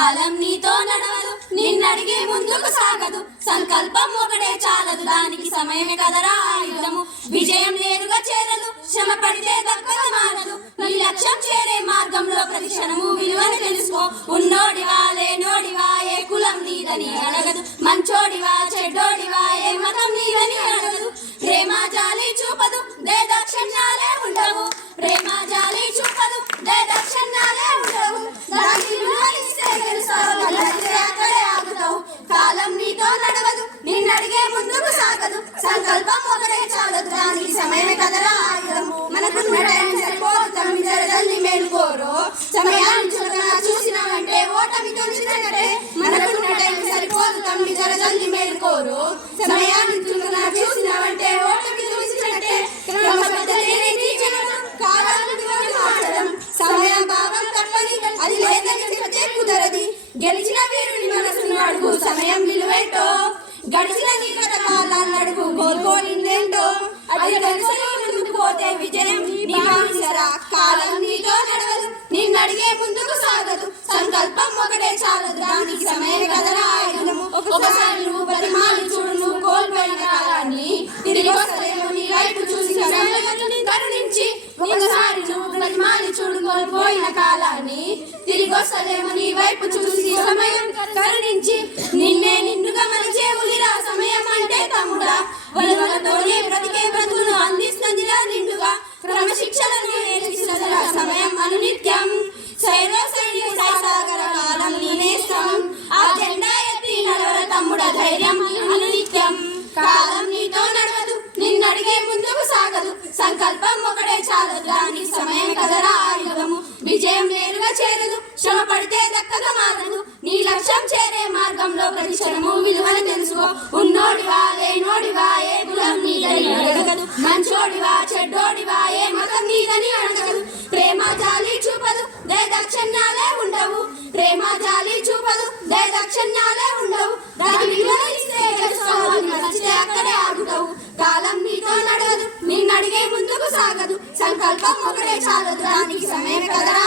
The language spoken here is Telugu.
కాలం నీతో నడవదు, నిన్నడిగే ముందుకు సాగదు. సంకల్పం ఒకటే చాలదు, దానికి సమయమే కదరా ఆయుధము. విజయం నేరుగా చేరదు, శ్రమ పడితే దక్కగా మారదు. నీ లక్ష్యం చేరే మార్గంలో ప్రతి క్షణము విలువను తెలుసుకో. ఉన్నోడివా లేనోడివా ఏ కులం నీదని అడగదు, మంచోడివా చెడ్డోడివా ఏ మతం నీదని అడగదు. ప్రేమ జాలి చూపదు, దక్షిణాలే ఉండవు. ప్రేమ జాలి చూపదు, దక్షిణాలే ఉండవు. దానికి విలువలిస్తే గెలుస్తావు, అక్కడే ఆగుతావు. కాలం నీతో నడవదు, నిన్నడిగే ముందుకు సాగదు. సంకల్పం ఒకటే చాలదు, దానికి సమయమే కదరా ఆయుధము. మనకున్న టైం సరిపోదు, తమ్మి జరగల్ని మేలుకోరు. సమయాన్ని చులకన చూసినావంటే ఓటమి తొలిచినట్టే. మనకున్న టైం సరిపోదు, తమ్మి జరగల్ని మేలుకోరు. సమయాన్ని చులకన చూసినావంటే ఓటమి తొలిచినట్టే. సమయం భావం తప్పని, అది లేదని చెబితే కుదరది. గెలిచిన వీరుని మనసును అడుగు, సమయం విలువేంటో. గడిచిన నీ కథకాలాన్ని అడుగు, కోల్పోయిందేంటో. అది తెలుసుని ముందుకు పోతే విజయం నీ బానిసరా. కాలం నీతో నడవదు, నిన్నడిగే ముందుకు సాగదు. సంకల్పం ఒకటే చాలదు, దానికి సమయం కదరా ఆయుధము. ఒకసారి నువ్వు బతిమాలి చూడు, నువ్వు కోల్పోయిన కాలాన్ని. తిరిగి వస్తలేమో నీ వైపు చూసి కరుణించి. ఒకసారి నువ్వు బతిమాలి చూడు, కోల్పోయిన కాలాన్ని. తిరిగి వస్తలేమో నీ వైపు చూసి సమయం కరుణించి. నిన్నే నిన్నుగా మలిచే ఉలిరా సమయం అంటే తమ్ముడా. విలువలతోనే బ్రతికే బ్రతుకును అందిస్తుందిరా నిండుగా. క్రమశిక్షలను నేర్పిస్తున్నదిరా సమయం అనునిత్యం. సాగర కాలం నేనేస్తాం, ఆ జెండా ఎత్తి నడవర తమ్ముడ ధైర్యం అనునిత్యం. కాలం నీతో నడవదు, నిన్నడిగే ముందుకు సాగదు. సంకల్పం ఒకటే చాలదు, దానికి సమయం కదరా ఆయుధము. విజయం నేరుగా చేరదు, శ్రమ పడితే దక్కగా మారదు. నీ లక్ష్యం చేరే మార్గంలో ప్రతి క్షణము విలువను తెలుసుకో. ఉన్నోడివా లేనోడివా ఏ కులం నీదని అడగదు, మంచోడివా చెడ్డోడివా ఏ మతం నీదని అడగదు. ప్రేమ జాలి చూపదు, దక్షిణాలే ఉండవు. ప్రేమ జాలి చూపదు, దక్షిణాలే ఉండవు. దాని విలువలిస్తే గెలుస్తావు, అక్కడే ఆగుతావు. కాలం నీతో నడవదు, నిన్నడిగే ముందుకు సాగదు. సంకల్పం ఒకటే చాలదు, దానికి సమయం కదరా.